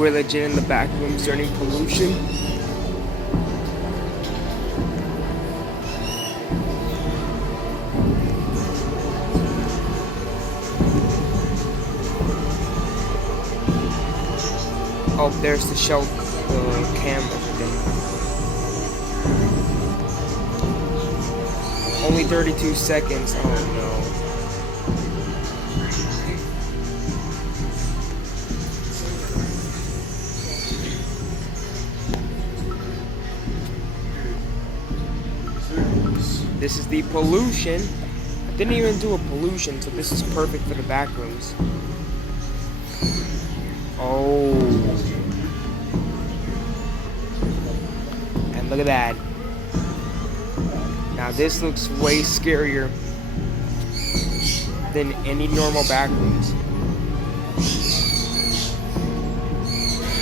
We're legit in the back room starting pollution. Oh, there's the shelf, camera thing. Only 32 seconds. Oh no. This is the pollution. I didn't even do a pollution, so this is perfect for the back rooms. Oh. And look at that. Now this looks way scarier than any normal back rooms.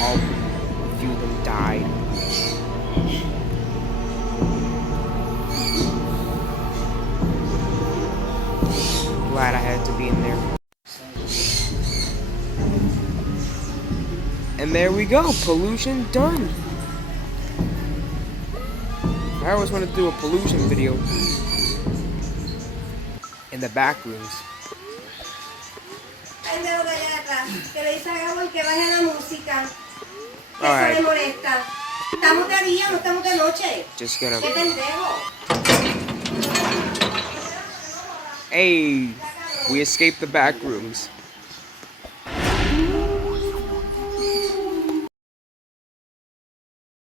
All a few of them died. Glad I had to be in there. And there we go, pollution done. I always wanted to do a pollution video in the back rooms. Alright. Just gonna... Hey, we escaped the back rooms.